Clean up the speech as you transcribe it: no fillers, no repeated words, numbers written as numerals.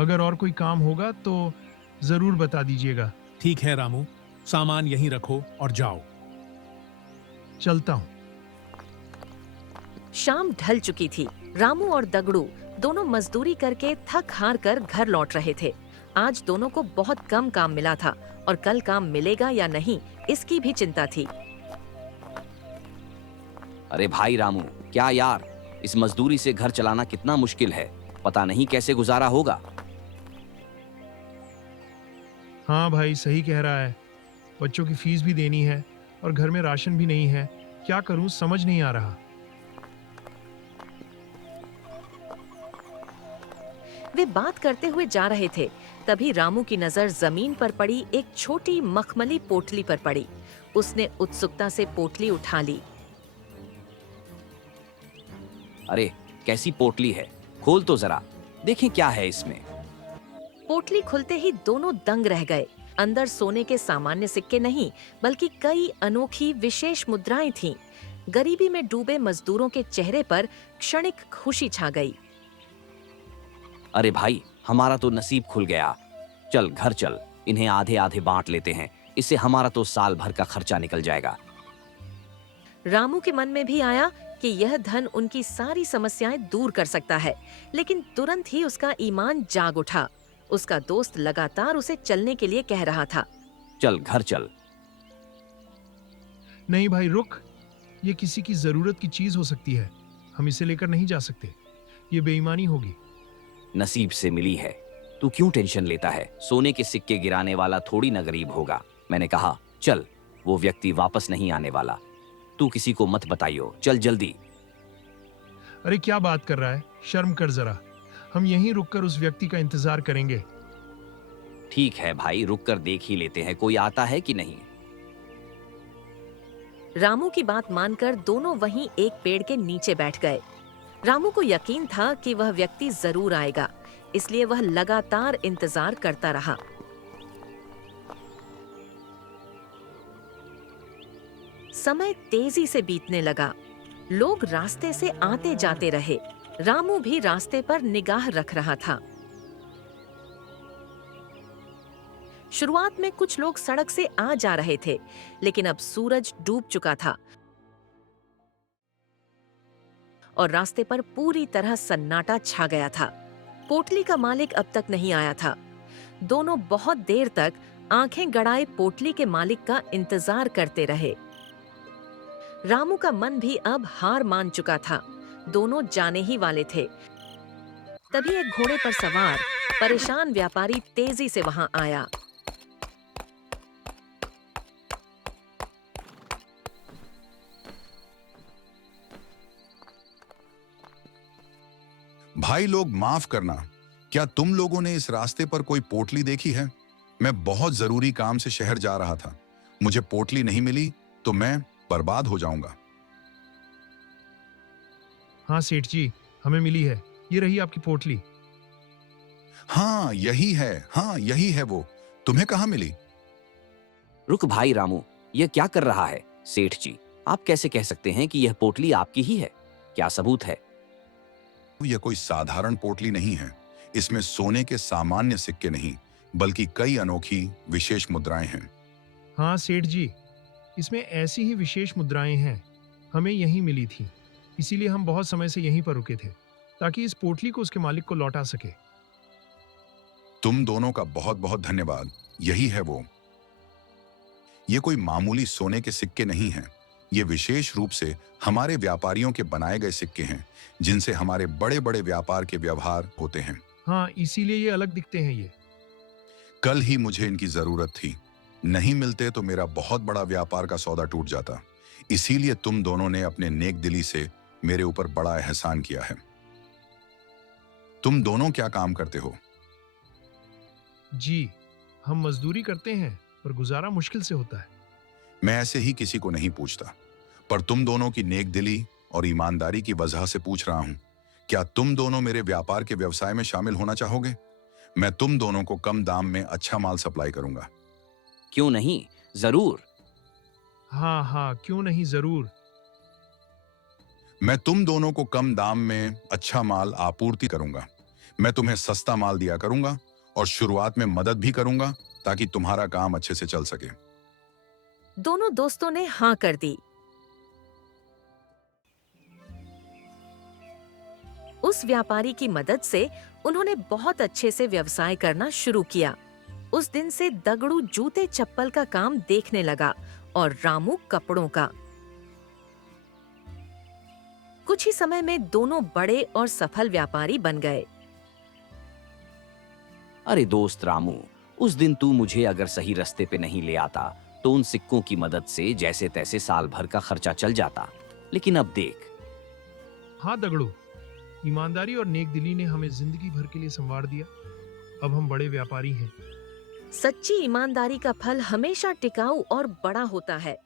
अगर और कोई काम होगा तो जरूर बता दीजिएगा। ठीक है रामू, सामान यहीं रखो और जाओ। चलता हूँ। शाम ढल चुकी थी। रामू और दगड़ू दोनों मजदूरी करके थक हार कर घर लौट रहे थे। आज दोनों को बहुत कम काम मिला था और कल काम मिलेगा या नहीं इसकी भी चिंता थी। अरे भाई रामू, क्या यार, इस मजदूरी से घर चलाना कितना मुश्किल है। पता नहीं कैसे गुजारा होगा। हाँ भाई, सही कह रहा है। बच्चों की फीस भी देनी है और घर में राशन भी नहीं है। क्या करूं समझ नहीं आ रहा। वे बात करते हुए जा रहे थे, तभी रामू की नजर जमीन पर पड़ी एक छोटी मखमली पोटली पर पड़ी। उसने उत्सुकता से पोटली उठा ली। अरे कैसी पोटली है, खोल तो जरा, देखें क्या है इसमें। पोटली खुलते ही दोनों दंग रह गए। अंदर सोने के सामान्य सिक्के नहीं, बल्कि कई अनोखी विशेष मुद्राएं थीं। गरीबी में डूबे मजदूरों के चेहरे पर क्षणिक खुशी छा गई। अरे भाई, हमारा तो नसीब खुल गया। चल घर चल, इन्हें आधे आधे बांट लेते हैं। इससे हमारा तो साल भर का खर्चा निकल जाएगा। रामू के मन में भी आया कि यह धन उनकी सारी समस्याएं दूर कर सकता है, लेकिन तुरंत ही उसका ईमान जाग उठा। उसका दोस्त लगातार उसे चलने के लिए कह रहा था। चल घर चल। नहीं भाई रुक, ये किसी की जरूरत की चीज हो सकती है। हम इसे लेकर नहीं जा सकते, ये बेईमानी होगी। नसीब से मिली है, तू क्यों टेंशन लेता है। सोने के सिक्के गिराने वाला थोड़ी न गरीब होगा। मैंने कहा चल, वो व्यक्ति वापस नहीं आने वाला। तू किसी को मत बताइयो, चल जल्दी। अरे क्या बात कर रहा है, शर्म कर जरा। हम यहीं रुककर उस व्यक्ति का इंतजार करेंगे। ठीक है भाई, रुक कर देख ही लेते हैं कोई आता है कि नहीं। रामू की बात मानकर दोनों वहीं एक पेड़ के नीचे बैठ गए। रामू को यकीन था कि वह व्यक्ति जरूर आएगा, इसलिए वह लगातार इंतजार करता रहा। समय तेजी से बीतने लगा। लोग रास्ते से आते जाते रहे। रामू भी रास्ते पर निगाह रख रहा था। शुरुआत में कुछ लोग सड़क से आ जा रहे थे, लेकिन अब सूरज डूब चुका था और रास्ते पर पूरी तरह सन्नाटा छा गया था। पोटली का मालिक अब तक नहीं आया था। दोनों बहुत देर तक आंखें गड़ाए पोटली के मालिक का इंतजार करते रहे। रामू का मन भी अब हार मान चुका था। दोनों जाने ही वाले थे। तभी एक घोड़े पर सवार परेशान व्यापारी तेजी से वहां आया। भाई लोग माफ करना, क्या तुम लोगों ने इस रास्ते पर कोई पोटली देखी है? मैं बहुत जरूरी काम से शहर जा रहा था। मुझे पोटली नहीं मिली तो मैं बर्बाद हो जाऊंगा। हाँ सेठ जी, हमें मिली है। ये रही आपकी पोटली। हाँ यही है वो। तुम्हें कहाँ मिली? रुक भाई रामू, यह क्या कर रहा है? सेठ जी, आप कैसे कह सकते हैं कि यह पोटली आपकी ही है? क्या सबूत है? यह कोई साधारण पोटली नहीं है। इसमें सोने के सामान्य सिक्के नहीं, बल्कि कई अनोखी विशेष मुद्राएं हैं। हाँ सेठ जी, इसमें ऐसी ही विशेष मुद्राएं हैं। हमें यहीं मिली थी, इसीलिए हम बहुत समय से यहीं पर रुके थे, ताकि इस पोटली को उसके मालिक को लौटा सके। तुम दोनों का बहुत बहुत धन्यवाद। यही है वो। ये कोई मामूली सोने के सिक्के नहीं हैं। ये विशेष रूप से हमारे व्यापारियों के बनाए गए सिक्के हैं, जिनसे हमारे बड़े बड़े व्यापार के व्यवहार होते हैं। हाँ, इसीलिए ये अलग दिखते हैं। ये कल ही मुझे इनकी जरूरत थी। नहीं मिलते तो मेरा बहुत बड़ा व्यापार का सौदा टूट जाता। इसीलिए तुम दोनों ने अपने नेक दिली से मेरे ऊपर बड़ा एहसान किया है। तुम दोनों क्या काम करते हो? जी, हम मजदूरी करते हैं, पर गुजारा मुश्किल से होता है। मैं ऐसे ही किसी को नहीं पूछता, पर तुम दोनों की नेक दिली और ईमानदारी की वजह से पूछ रहा हूं। क्या तुम दोनों मेरे व्यापार के व्यवसाय में शामिल होना चाहोगे? मैं तुम दोनों को कम दाम में अच्छा माल सप्लाई करूंगा। क्यों नहीं, जरूर। हाँ हाँ, क्यों नहीं, जरूर। मैं तुम दोनों को कम दाम में अच्छा माल आपूर्ति करूंगा। मैं तुम्हें सस्ता माल दिया करूंगा और शुरुआत में मदद भी करूंगा ताकि तुम्हारा काम अच्छे से चल सके। दोनों दोस्तों ने हाँ कर दी। उस व्यापारी की मदद से उन्होंने बहुत अच्छे से व्यवसाय करना शुरू किया। उस दिन से दगड़ू जूते चप्पल का काम देखने लगा और रामू कपड़ों का। कुछ ही समय में दोनों बड़े और सफल व्यापारी बन गए। अरे दोस्त रामू, उस दिन तू मुझे अगर सही रास्ते पे नहीं ले आता तो उन सिक्कों की मदद से जैसे तैसे साल भर का खर्चा चल जाता। लेकिन अब देख। हाँ दगड़ू, ईमानदारी और नेकदिली ने हमें जिंदगी भर के लिए संवार दिया। अब हम बड़े व्यापारी हैं। सच्ची ईमानदारी का फल हमेशा टिकाऊ और बड़ा होता है।